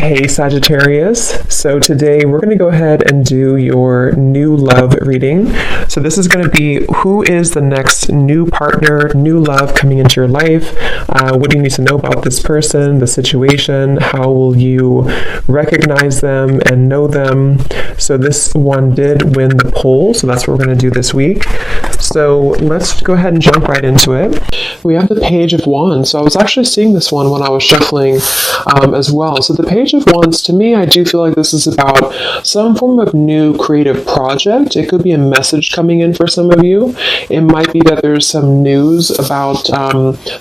Hey Sagittarius, so today we're going to go ahead and do your new love reading. So this is going to be who is the next new partner, new love coming into your life. What do you need to know about this person, the situation? How will you recognize them and know them? So this one did win the poll, so that's what we're going to do this week. So let's go ahead and jump right into it. We have the Page of Wands. So I was actually seeing this one when I was shuffling as well. So the Page of Wands, to me, I do feel like this is about some form of new creative project. It could be a message coming in for some of you. It might be that there's some news about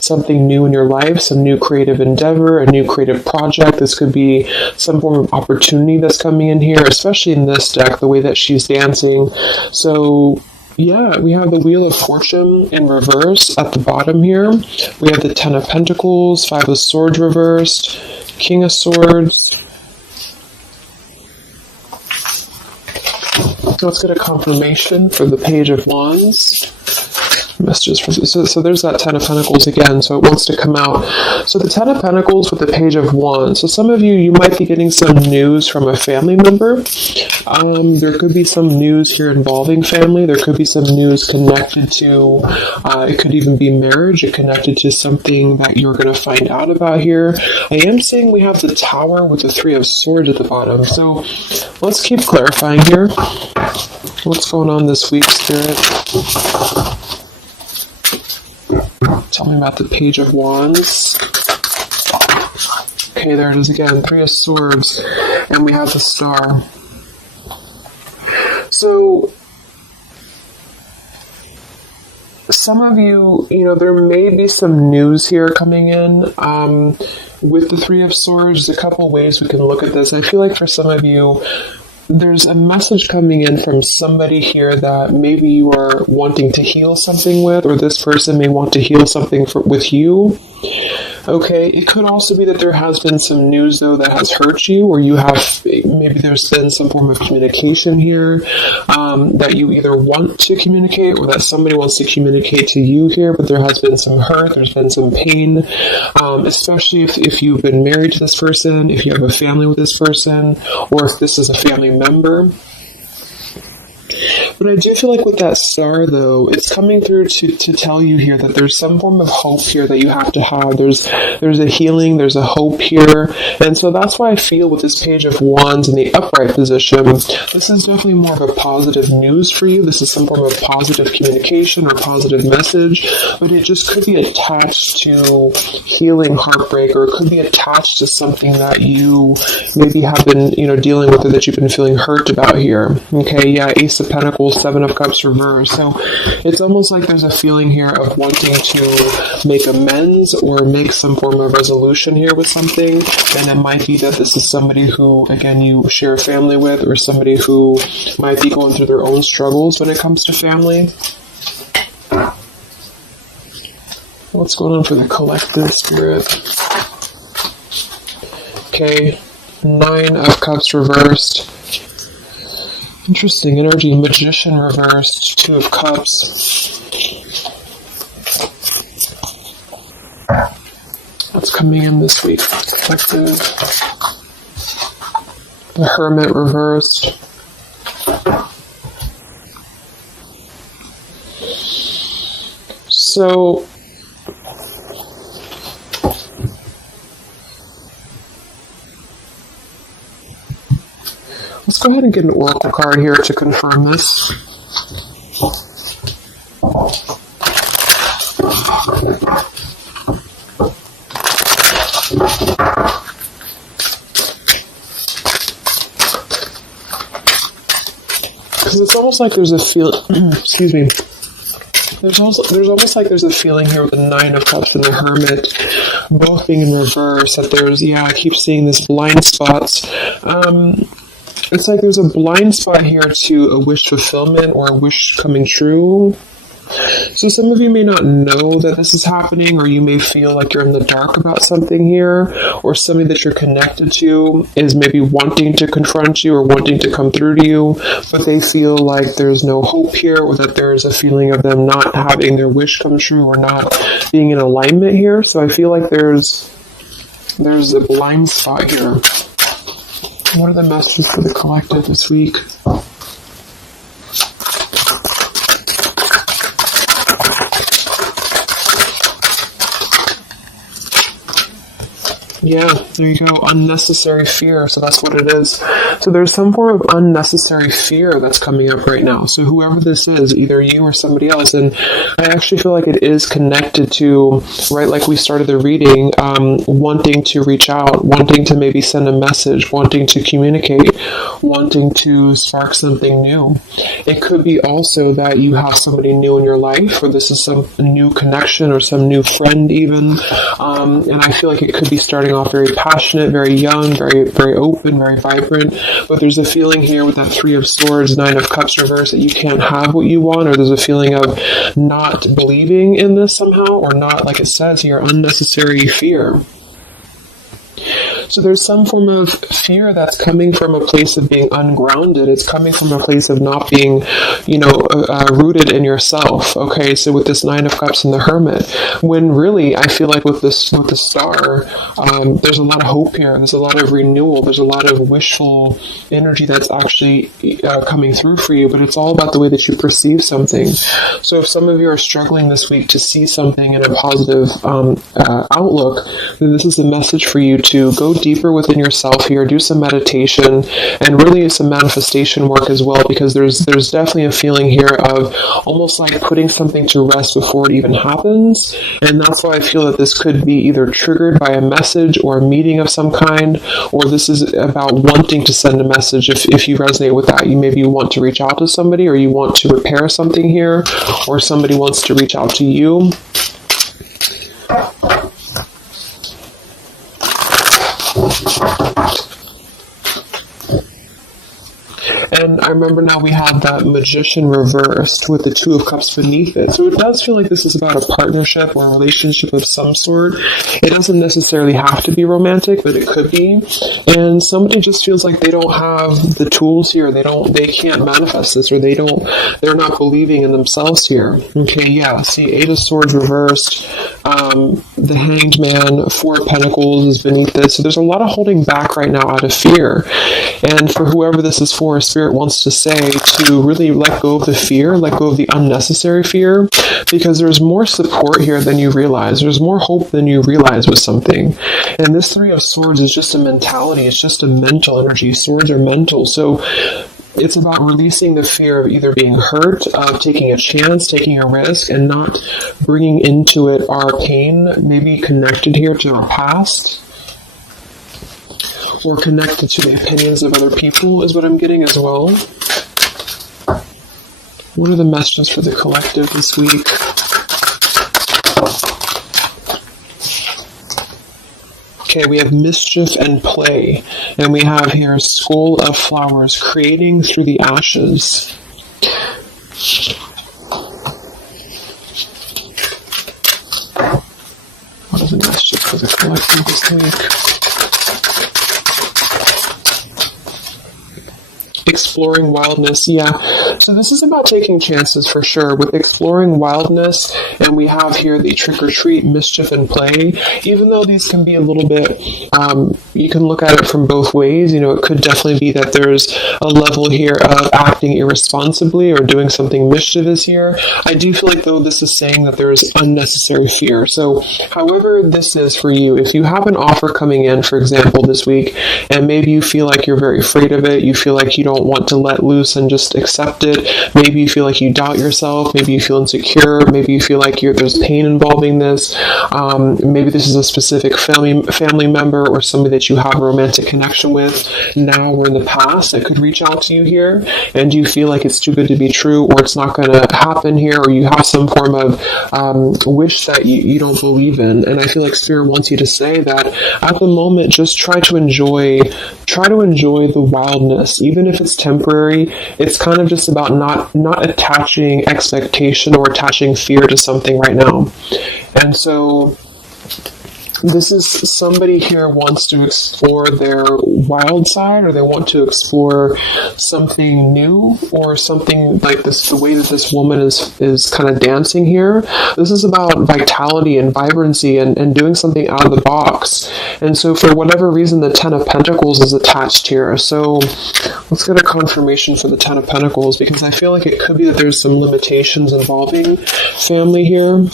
something new in your life, some new creative endeavor, a new creative project. This could be some form of opportunity that's coming in here, especially in this deck, the way that she's dancing. So yeah, we have the Wheel of Fortune in reverse at the bottom here. We have the Ten of Pentacles, Five of Swords reversed, King of Swords. Let's get a confirmation for the Page of Wands. Messages for, so there's that Ten of Pentacles again, so it wants to come out. So the Ten of Pentacles with the Page of Wands. So some of you might be getting some news from a family member. There could be some news here involving family. There could be some news connected to, it could even be marriage. It connected to something that you're going to find out about here. I am seeing we have the Tower with the Three of Swords at the bottom. So let's keep clarifying here. What's going on this week, Spirit? Tell me about the Page of Wands. Okay, there it is again. Three of Swords. And we have the Star. So, some of you, there may be some news here coming in. With the Three of Swords, there's a couple ways we can look at this. I feel like for some of you, there's a message coming in from somebody here that maybe you are wanting to heal something with, or this person may want to heal something with you. Okay, it could also be that there has been some news, though, that has hurt you, or you have, maybe there's been some form of communication here that you either want to communicate or that somebody wants to communicate to you here, but there has been some hurt, there's been some pain, especially if you've been married to this person, if you have a family with this person, or if this is a family member. But I do feel like with that Star, though, it's coming through to tell you here that there's some form of hope here that you have to have. There's a healing, there's a hope here. And so that's why I feel with this Page of Wands in the upright position, this is definitely more of a positive news for you. This is some form of positive communication or positive message, but it just could be attached to healing heartbreak, or it could be attached to something that you maybe have been, dealing with, or that you've been feeling hurt about here. Okay, yeah, Ace of Pentacles, Seven of Cups reversed. So it's almost like there's a feeling here of wanting to make amends or make some form of resolution here with something. And it might be that this is somebody who, again, you share a family with, or somebody who might be going through their own struggles when it comes to family. What's going on for the collective, Spirit? Okay, Nine of Cups reversed. Interesting energy. Magician reversed. Two of Cups. What's coming in this week? Collective. The Hermit reversed. So let's go ahead and get an oracle card here to confirm this. Because it's almost like there's a feel. Excuse me. There's almost like there's a feeling here with the Nine of Cups and the Hermit both being in reverse, that there's, I keep seeing this blind spots. It's like there's a blind spot here to a wish fulfillment or a wish coming true. So some of you may not know that this is happening, or you may feel like you're in the dark about something here, or somebody that you're connected to is maybe wanting to confront you or wanting to come through to you, but they feel like there's no hope here, or that there's a feeling of them not having their wish come true or not being in alignment here. So I feel like there's a blind spot here. What are the messages for the collective this week? Yeah, there you go. Unnecessary fear. So that's what it is. So there's some form of unnecessary fear that's coming up right now. So whoever this is, either you or somebody else, and I actually feel like it is connected to, right, like we started the reading, wanting to reach out, wanting to maybe send a message, wanting to communicate, wanting to spark something new. It could be also that you have somebody new in your life, or this is some new connection or some new friend even. And I feel like it could be starting off very passionate, very young, very open, very vibrant. But there's a feeling here with that Three of Swords, Nine of Cups reverse, that you can't have what you want, or there's a feeling of not believing in this somehow, or not, like it says here, unnecessary fear. So there's some form of fear that's coming from a place of being ungrounded. It's coming from a place of not being, rooted in yourself. Okay, so with this Nine of Cups and the Hermit, when really I feel like with the Star, there's a lot of hope here. There's a lot of renewal. There's a lot of wishful energy that's actually coming through for you. But it's all about the way that you perceive something. So if some of you are struggling this week to see something in a positive outlook, then this is a message for you to go deeper within yourself here, do some meditation, and really some manifestation work as well, because there's definitely a feeling here of almost like putting something to rest before it even happens. And that's why I feel that this could be either triggered by a message or a meeting of some kind, or this is about wanting to send a message. If you resonate with that, maybe you want to reach out to somebody, or you want to repair something here, or somebody wants to reach out to you. And I remember now we have that Magician reversed with the Two of Cups beneath it. So it does feel like this is about a partnership or a relationship of some sort. It doesn't necessarily have to be romantic, but it could be. And somebody just feels like they don't have the tools here. They can't manifest this, or they're not believing in themselves here. Okay, yeah. See, Eight of Swords reversed. The Hanged Man, Four of Pentacles is beneath this. So there's a lot of holding back right now out of fear. And for whoever this is for, Spirit wants to say to really let go of the fear, let go of the unnecessary fear, because there's more support here than you realize. There's more hope than you realize with something. And this Three of Swords is just a mentality. It's just a mental energy. Swords are mental. So it's about releasing the fear of either being hurt, of taking a chance, taking a risk, and not bringing into it our pain, maybe connected here to our past, or connected to the opinions of other people is what I'm getting as well. What are the messages for the collective this week? Okay, we have mischief and play. And we have here Skull of Flowers, creating through the ashes. What are the messages for the collective this week? Exploring wildness, yeah. So this is about taking chances for sure with exploring wildness, and we have here the trick or treat, mischief and play. Even though these can be a little bit, you can look at it from both ways. It could definitely be that there's a level here of acting irresponsibly or doing something mischievous here. I do feel like though this is saying that there's unnecessary fear. So however this is for you, if you have an offer coming in, for example, this week, and maybe you feel like you're very afraid of it, you feel like you don't want to let loose and just accept it. Maybe you feel like you doubt yourself. Maybe you feel insecure. Maybe you feel like there's pain involving this. Maybe this is a specific family member or somebody that you have a romantic connection with now or in the past that could reach out to you here, and you feel like it's too good to be true, or it's not going to happen here, or you have some form of wish that you don't believe in. And I feel like Spirit wants you to say that at the moment, just try to enjoy the wildness, even if it's temporary. It's kind of just about not attaching expectation or attaching fear to something right now. And so This is somebody here wants to explore their wild side, or they want to explore something new, or something like this. The way that this woman is kind of dancing here. This is about vitality and vibrancy and doing something out of the box. And so for whatever reason, the Ten of Pentacles is attached here. So let's get a confirmation for the Ten of Pentacles, because I feel like it could be that there's some limitations involving family here.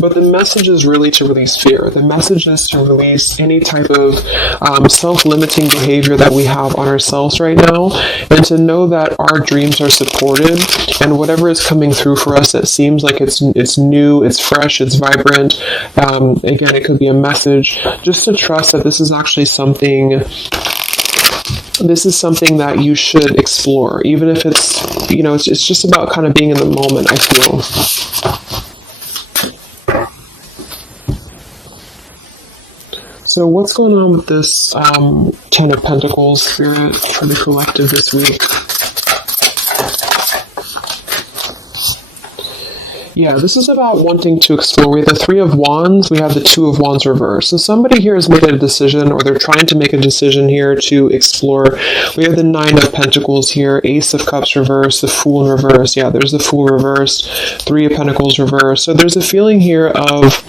But the message is really to release fear. The message is to release any type of self-limiting behavior that we have on ourselves right now, and to know that our dreams are supported, and whatever is coming through for us that seems like it's new, it's fresh, it's vibrant. Again, it could be a message. Just to trust that this is actually something. This is something that you should explore, even if it's, it's just about kind of being in the moment, I feel. So what's going on with this Ten of Pentacles spirit for the collective this week? Yeah, this is about wanting to explore. We have the Three of Wands, we have the Two of Wands reversed. So somebody here has made a decision, or they're trying to make a decision here to explore. We have the Nine of Pentacles here, Ace of Cups reversed, the Fool in reverse. Yeah, there's the Fool reversed, Three of Pentacles reversed. So there's a feeling here of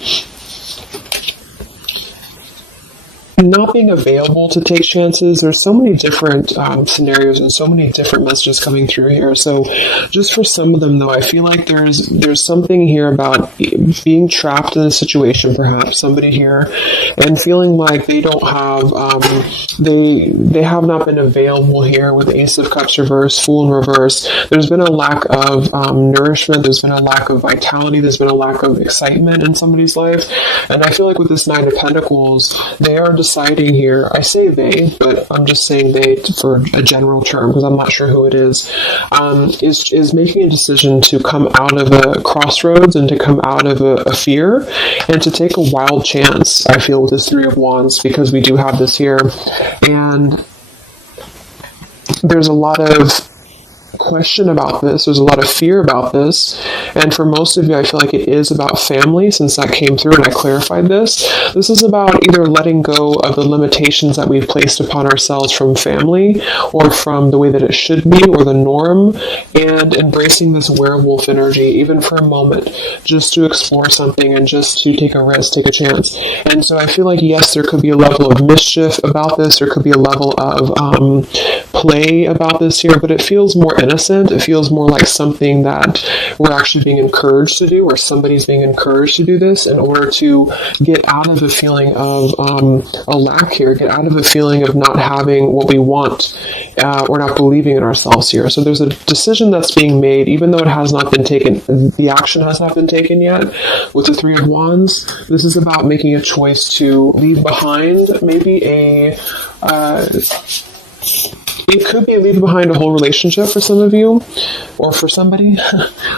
not being available to take chances. There's so many different scenarios and so many different messages coming through here. So just for some of them, though, I feel like there's something here about being trapped in a situation, perhaps somebody here, and feeling like they don't have they have not been available here with Ace of Cups reverse, Fool in reverse. There's been a lack of nourishment. There's been a lack of vitality. There's been a lack of excitement in somebody's life. And I feel like with this Nine of Pentacles, they are deciding here, I say they, but I'm just saying they for a general term because I'm not sure who it is making a decision to come out of a crossroads and to come out of a fear and to take a wild chance, I feel, with this Three of Wands, because we do have this here. And there's a lot of question about this. There's a lot of fear about this. And for most of you, I feel like it is about family, since that came through and I clarified this. This is about either letting go of the limitations that we've placed upon ourselves from family, or from the way that it should be, or the norm, and embracing this werewolf energy, even for a moment, just to explore something and just to take a risk, take a chance. And so I feel like, yes, there could be a level of mischief about this. There could be a level of play about this here, but it feels more innocent. It feels more like something that we're actually being encouraged to do, or somebody's being encouraged to do this in order to get out of a feeling of a lack here, get out of a feeling of not having what we want, or not believing in ourselves here. So there's a decision that's being made, even though it has not been taken, the action has not been taken yet. With the Three of Wands, this is about making a choice to leave behind maybe it could be leaving behind a whole relationship for some of you, or for somebody,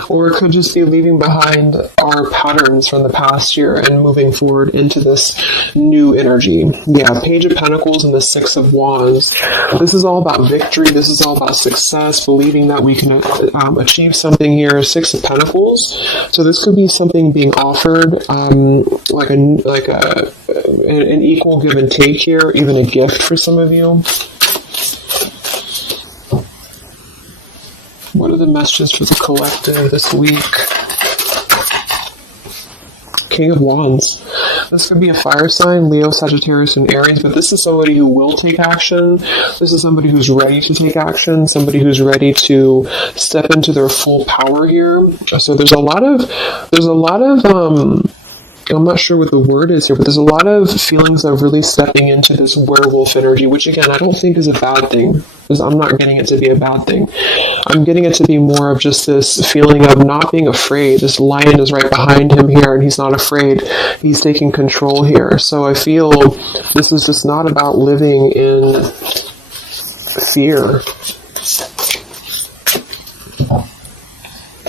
or it could just be leaving behind our patterns from the past year and moving forward into this new energy. Yeah, Page of Pentacles and the Six of Wands. This is all about victory. This is all about success, believing that we can achieve something here. Six of Pentacles. So this could be something being offered, like an equal give and take here, even a gift for some of you. What are the messages for the collective this week? King of Wands. This could be a fire sign, Leo, Sagittarius, and Aries, but this is somebody who will take action. This is somebody who's ready to take action, somebody who's ready to step into their full power here. So there's a lot of I'm not sure what the word is here, but there's a lot of feelings of really stepping into this werewolf energy, which again, I don't think is a bad thing. I'm not getting it to be a bad thing. I'm getting it to be more of just this feeling of not being afraid. This lion is right behind him here, and he's not afraid. He's taking control here. So I feel this is just not about living in fear.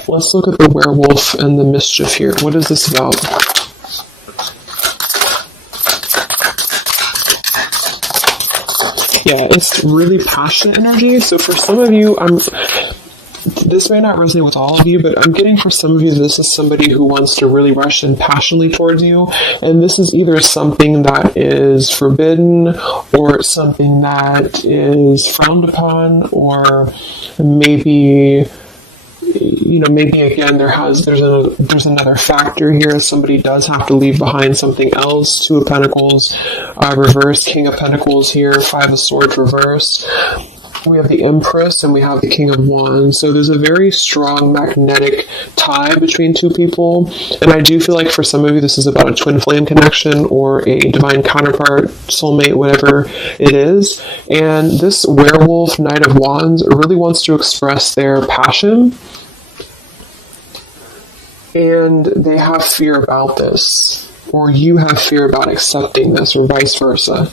Let's look at the werewolf and the mischief here. What is this about? Yeah, it's really passionate energy. So for some of you, this may not resonate with all of you, but I'm getting for some of you, this is somebody who wants to really rush in passionately towards you. And this is either something that is forbidden or something that is frowned upon, or maybe, you know, maybe again there's another factor here. Somebody does have to leave behind something else. Two of Pentacles reversed, King of Pentacles here, Five of Swords reversed. We have the Empress and we have the King of Wands. So there's a very strong magnetic tie between two people. And I do feel like for some of you, this is about a twin flame connection or a divine counterpart, soulmate, whatever it is. And this werewolf, Knight of Wands, really wants to express their passion. And they have fear about this, or you have fear about accepting this, or vice versa.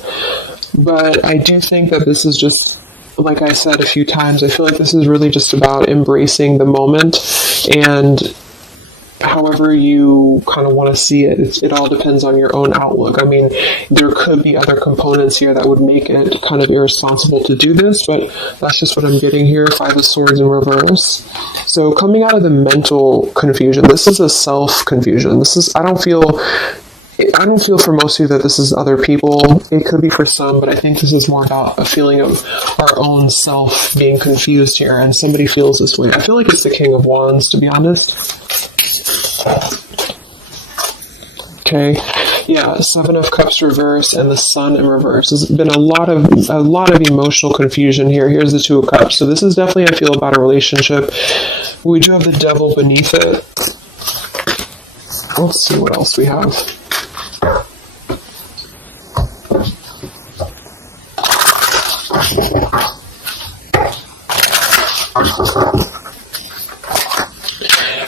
But I do think that this is just, like I said a few times, I feel like this is really just about embracing the moment, and however you kind of want to see it, it all depends on your own outlook. I mean, there could be other components here that would make it kind of irresponsible to do this, but that's just what I'm getting here. Five of Swords in reverse. So coming out of the mental confusion, this is a self-confusion. This is, I don't feel for most of you that this is other people. It could be for some, but I think this is more about a feeling of our own self being confused here, and somebody feels this way. I feel like it's the King of Wands, to be honest. Okay, yeah, Seven of Cups reverse and the Sun in reverse. There's been a lot of emotional confusion here. Here's the Two of Cups. So this is definitely, I feel, about a relationship. We do have the Devil beneath it. Let's see what else we have.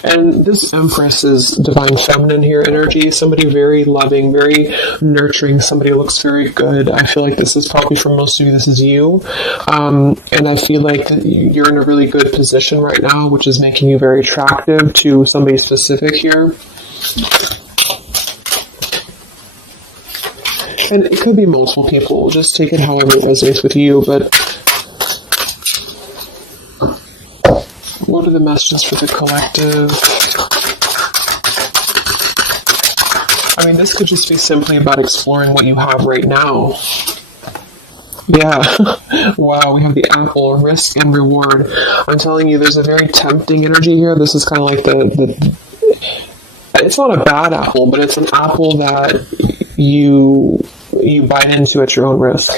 And this Empress is divine feminine here energy. Somebody very loving, very nurturing. Somebody who looks very good. I feel like this is probably for most of you, this is you. And I feel like you're in a really good position right now, which is making you very attractive to somebody specific here. And it could be multiple people. Just take it however it resonates with you. But what are the messages for the collective? I mean, this could just be simply about exploring what you have right now. Yeah. Wow, we have the apple, risk and reward. I'm telling you, there's a very tempting energy here. This is kind of like it's not a bad apple, but it's an apple that you bite into at your own risk.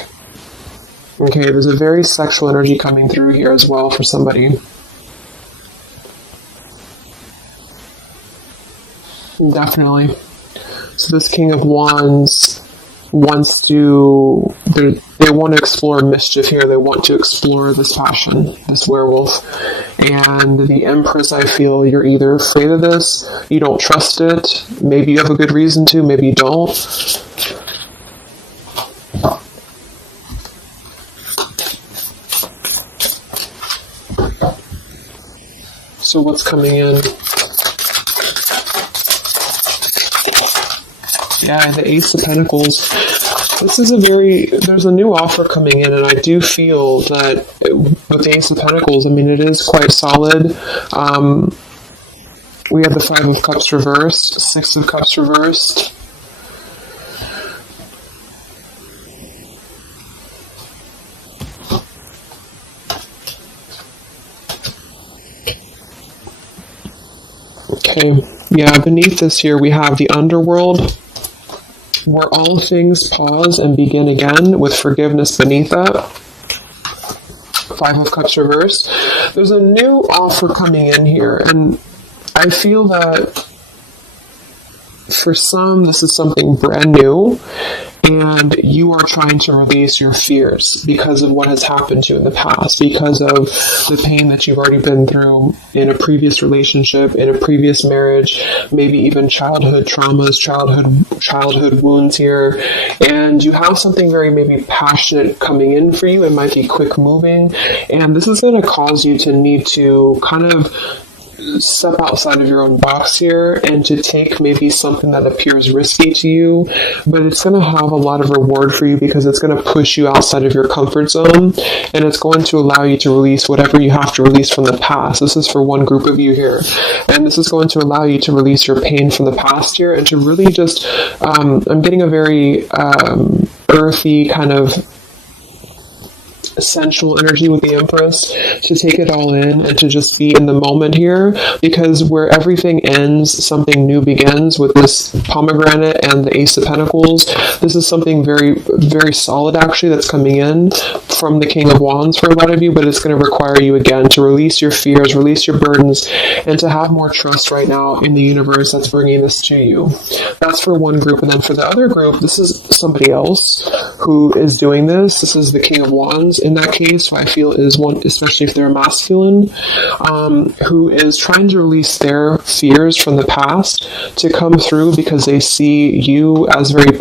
Okay, there's a very sexual energy coming through here as well for somebody. Definitely. So this King of Wands wants to, they want to explore mischief here. They want to explore this passion, this werewolf. And the Empress, I feel you're either afraid of this, you don't trust it, maybe you have a good reason to, maybe you don't. So what's coming in? Yeah, the Ace of Pentacles. This is there's a new offer coming in, and I do feel that with the Ace of Pentacles, I mean, it is quite solid. We have the Five of Cups reversed, Six of Cups reversed. Okay, yeah, beneath this here we have the underworld, where all things pause and begin again, with forgiveness beneath that. Five of Cups reversed. There's a new offer coming in here, and I feel that for some, this is something brand new, and you are trying to release your fears because of what has happened to you in the past, because of the pain that you've already been through in a previous relationship, in a previous marriage, maybe even childhood traumas, childhood wounds here. And you have something very maybe passionate coming in for you. It might be quick moving, and this is going to cause you to need to kind of step outside of your own box here and to take maybe something that appears risky to you, but it's going to have a lot of reward for you because it's going to push you outside of your comfort zone, and it's going to allow you to release whatever you have to release from the past. This is for one group of you here, and this is going to allow you to release your pain from the past here and to really just, I'm getting a very earthy kind of sensual energy with the Empress, to take it all in and to just be in the moment here, because where everything ends, something new begins. With this pomegranate and the Ace of Pentacles, this is something very, very solid actually that's coming in from the King of Wands for a lot of you, but it's going to require you again to release your fears, release your burdens, and to have more trust right now in the universe that's bringing this to you. That's for one group. And then for the other group, this is somebody else who is doing this. This is the King of Wands. In that case, I feel is one, especially if they're masculine, who is trying to release their fears from the past to come through because they see you as very,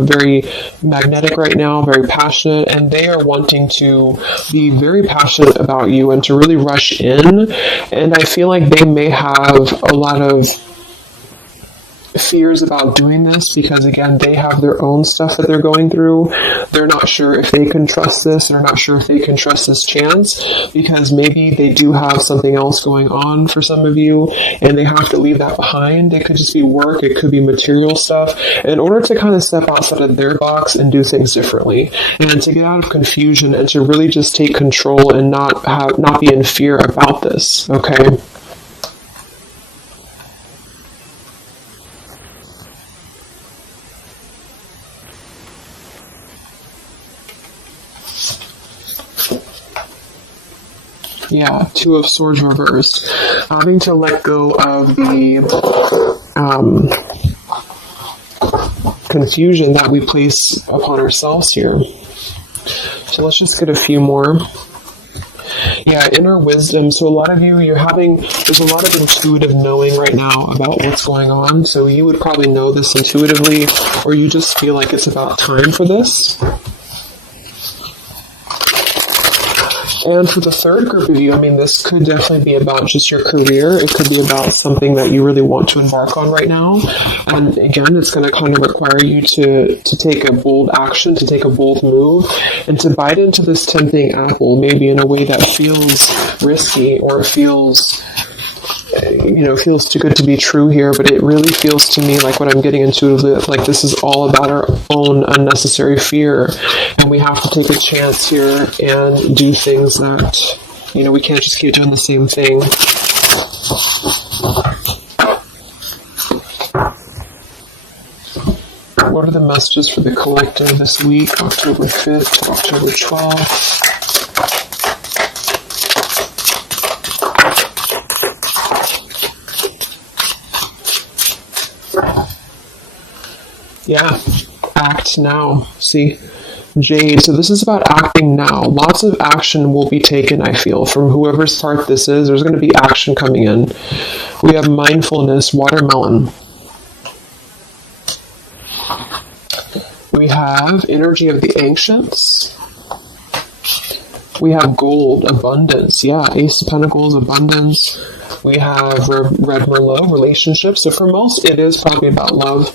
very magnetic right now, very passionate, and they are wanting to be very passionate about you and to really rush in. And I feel like they may have a lot of fears about doing this because, again, they have their own stuff that they're going through. They're not sure if they can trust this. They're not sure if they can trust this chance because maybe they do have something else going on for some of you and they have to leave that behind. It could just be work. It could be material stuff in order to kind of step outside of their box and do things differently and to get out of confusion and to really just take control and not be in fear about this. Okay. Yeah, Two of Swords reversed. Having to let go of the confusion that we place upon ourselves here. So let's just get a few more. Yeah, inner wisdom. So a lot of you, there's a lot of intuitive knowing right now about what's going on. So you would probably know this intuitively, or you just feel like it's about time for this. And for the third group of you, this could definitely be about just your career. It could be about something that you really want to embark on right now. And again, it's going to kind of require you to take a bold action, to take a bold move, and to bite into this tempting apple, maybe in a way that feels risky or feels too good to be true here, but it really feels to me like what I'm getting intuitively, like this is all about our own unnecessary fear, and we have to take a chance here and do things that, we can't just keep doing the same thing. What are the messages for the collective this week, October 5th to October 12th? Yeah, act now. See, Jade. So this is about acting now. Lots of action will be taken, I feel, from whoever's part this is. There's going to be action coming in. We have mindfulness, watermelon. We have energy of the ancients. We have gold, abundance. Yeah, Ace of Pentacles, abundance. We have Red Merlot, relationships. So for most, it is probably about love,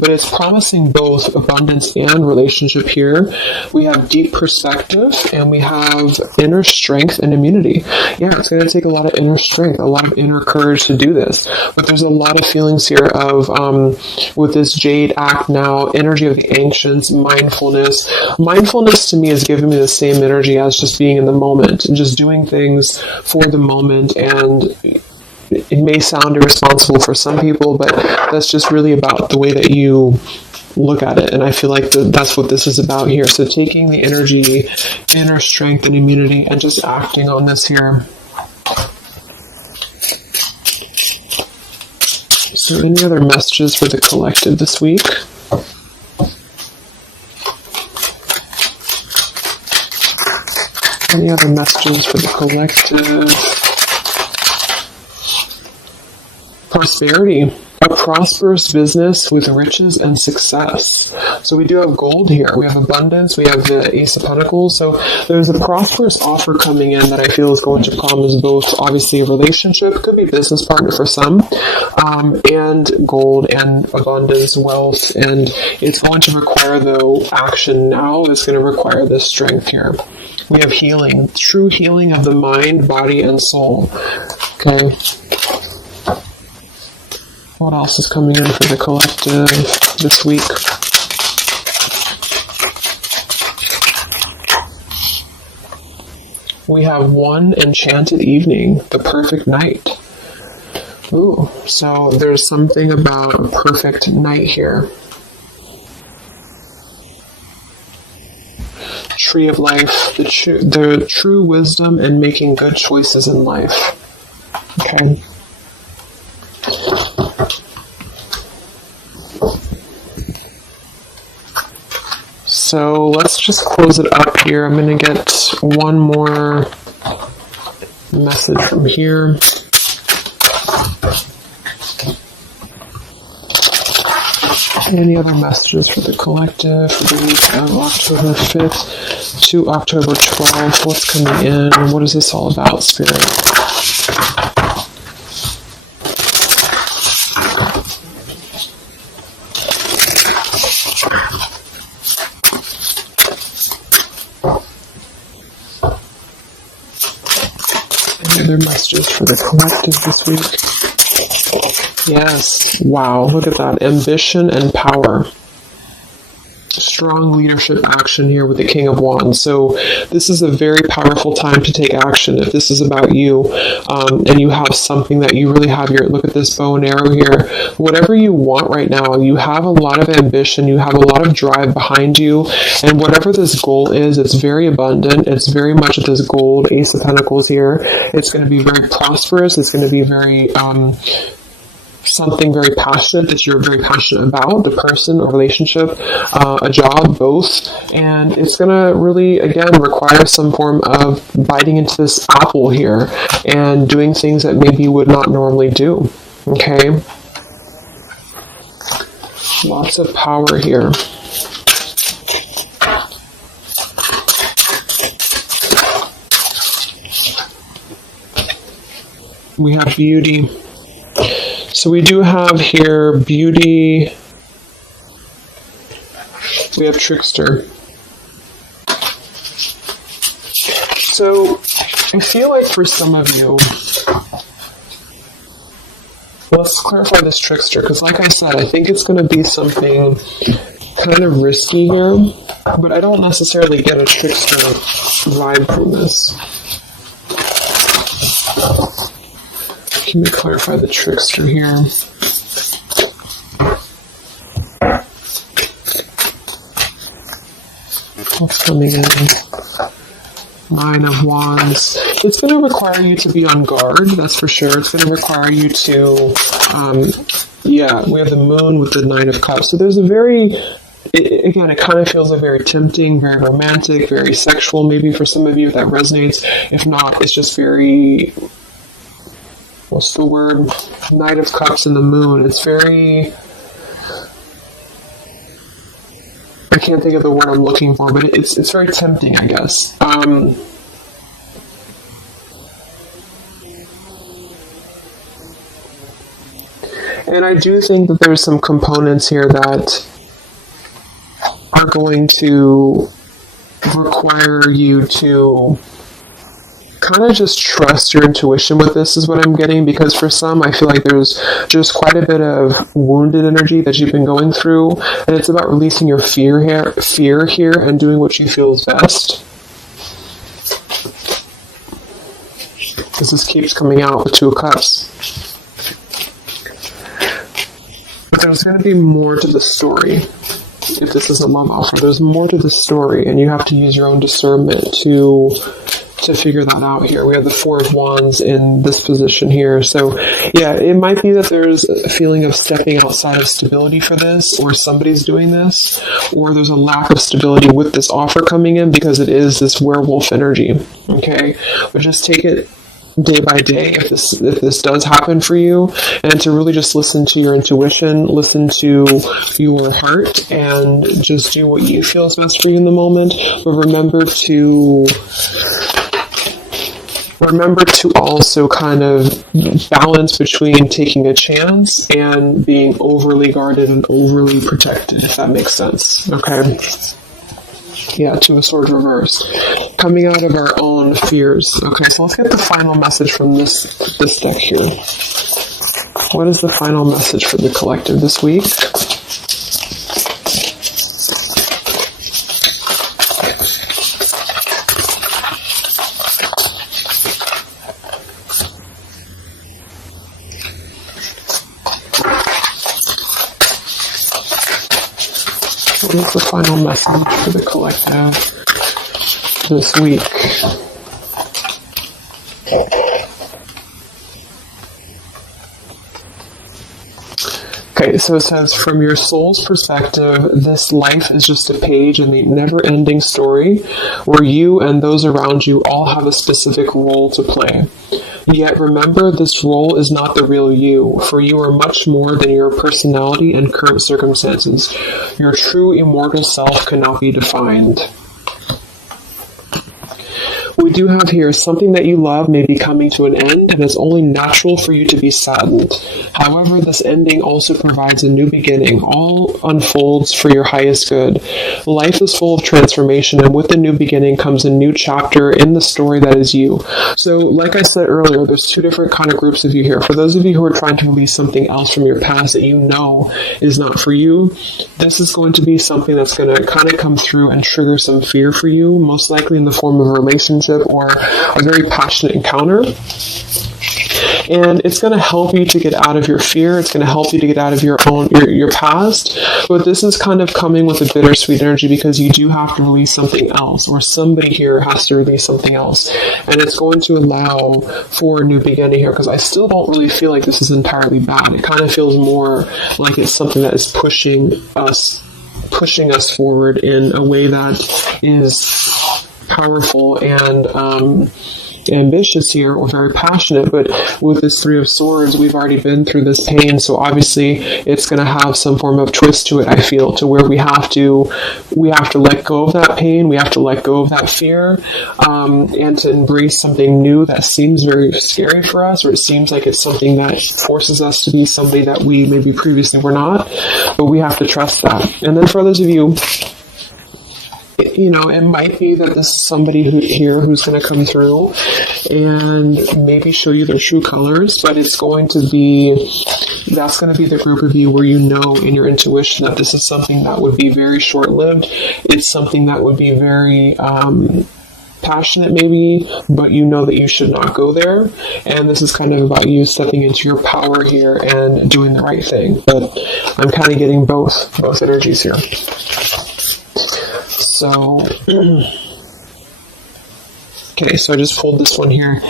but it's promising both abundance and relationship here. We have deep perspective, and we have inner strength and immunity. Yeah, it's going to take a lot of inner strength, a lot of inner courage to do this. But there's a lot of feelings here of, with this Jade, act now, energy of the ancients, mindfulness. Mindfulness to me is giving me the same energy as just being in the moment and just doing things for the moment. And it may sound irresponsible for some people, but that's just really about the way that you look at it. And I feel like that's what this is about here. So taking the energy, inner strength and immunity, and just acting on this here. So any other messages for the collective this week? Any other messages for the collective? Prosperity, a prosperous business with riches and success. So we do have gold here. We have abundance. We have the Ace of Pentacles. So there's a prosperous offer coming in that I feel is going to promise both, obviously, a relationship, could be business partner for some, and gold and abundance, wealth. And it's going to require, though, action now. It's going to require this strength here. We have healing, true healing of the mind, body, and soul. Okay. What else is coming in for the collective this week? We have one enchanted evening, the perfect night. Ooh, so there's something about a perfect night here. Tree of life, the true wisdom and making good choices in life. Okay. So let's just close it up here. I'm going to get one more message from here. Any other messages for the collective for the week of October 5th to October 12th? What's coming in? What is this all about, Spirit? Any other messages for the collective this week? Yes. Wow. Look at that. Ambition and power. Strong leadership action here with the King of Wands. So this is a very powerful time to take action. If this is about you, and you have something that you really have your, look at this bow and arrow here. Whatever you want right now, you have a lot of ambition, you have a lot of drive behind you, and whatever this goal is, it's very abundant. It's very much this gold Ace of Pentacles here. It's going to be very prosperous. It's going to be very, something very passionate that you're very passionate about, the person, a relationship, a job, both. And it's going to really, again, require some form of biting into this apple here and doing things that maybe you would not normally do. Okay? Lots of power here. We have beauty. So we do have here beauty. We have trickster. So I feel like for some of you, let's clarify this trickster, because like I said, I think it's going to be something kind of risky here, but I don't necessarily get a trickster vibe from this. Can we clarify the trickster here? What's coming in? Nine of Wands. It's going to require you to be on guard, that's for sure. It's going to require you to, we have the Moon with the Nine of Cups. So there's a very, again, it kind of feels like very tempting, very romantic, very sexual. Maybe for some of you that resonates. If not, it's just very, what's the word? Knight of Cups and the Moon. It's very, I can't think of the word I'm looking for, but it's very tempting, I guess. And I do think that there's some components here that are going to require you to kind of just trust your intuition with this, is what I'm getting, because for some, I feel like there's just quite a bit of wounded energy that you've been going through, and it's about releasing your fear here and doing what you feel is best. Because this keeps coming out with Two of Cups. But there's going to be more to the story. If this is a love offer, there's more to the story, and you have to use your own discernment to figure that out here. We have the Four of Wands in this position here. So, yeah, it might be that there's a feeling of stepping outside of stability for this, or somebody's doing this, or there's a lack of stability with this offer coming in because it is this werewolf energy. Okay? But just take it day by day if this does happen for you, and to really just listen to your intuition, listen to your heart, and just do what you feel is best for you in the moment. But remember to also kind of balance between taking a chance and being overly guarded and overly protected, if that makes sense. Okay. Yeah, Two of Swords reverse. Coming out of our own fears. Okay, so let's get the final message from this deck here. What is the final message for the collective this week? What is the final message for the collective this week? Okay, so it says, from your soul's perspective, this life is just a page in the never-ending story where you and those around you all have a specific role to play. Yet remember, this role is not the real you, for you are much more than your personality and current circumstances. Your true immortal self cannot be defined. We do have here, something that you love may be coming to an end, and it's only natural for you to be saddened. However, this ending also provides a new beginning. All unfolds for your highest good. Life is full of transformation, and with the new beginning comes a new chapter in the story that is you. So, like I said earlier, there's two different kind of groups of you here. For those of you who are trying to release something else from your past that you know is not for you, this is going to be something that's going to kind of come through and trigger some fear for you, most likely in the form of a relationship or a very passionate encounter. And it's going to help you to get out of your fear. It's going to help you to get out of your past. But this is kind of coming with a bittersweet energy because you do have to release something else, or somebody here has to release something else. And it's going to allow for a new beginning here, because I still don't really feel like this is entirely bad. It kind of feels more like it's something that is pushing us forward in a way that is powerful and ambitious here, or very passionate. But with this Three of Swords, we've already been through this pain, so obviously it's going to have some form of twist to it, I feel, to where we have to let go of that pain, we have to let go of that fear, and to embrace something new that seems very scary for us, or it seems like it's something that forces us to be somebody that we maybe previously were not, but we have to trust that. And then for others of you, you know, it might be that this is somebody who's going to come through and maybe show you their true colors, but that's going to be the group of you where you know in your intuition that this is something that would be very short-lived. It's something that would be very passionate maybe, but you know that you should not go there. And this is kind of about you stepping into your power here and doing the right thing. But I'm kind of getting both energies here. So, okay, so I just pulled this one here.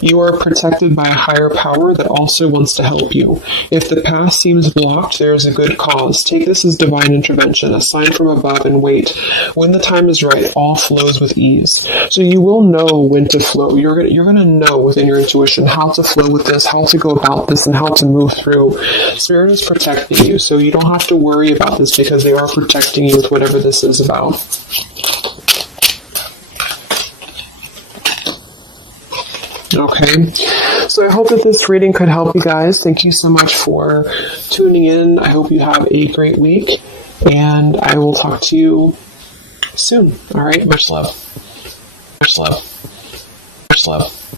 You are protected by a higher power that also wants to help you. If the path seems blocked, there is a good cause. Take this as divine intervention, a sign from above, and wait. When the time is right, all flows with ease. So you will know when to flow. You're gonna know within your intuition how to flow with this, how to go about this, and how to move through. Spirit is protecting you, so you don't have to worry about this because they are protecting you with whatever this is about. Okay, so I hope that this reading could help you guys. Thank you so much for tuning in. I hope you have a great week, and I will talk to you soon. All right, much love. Much love. Much love.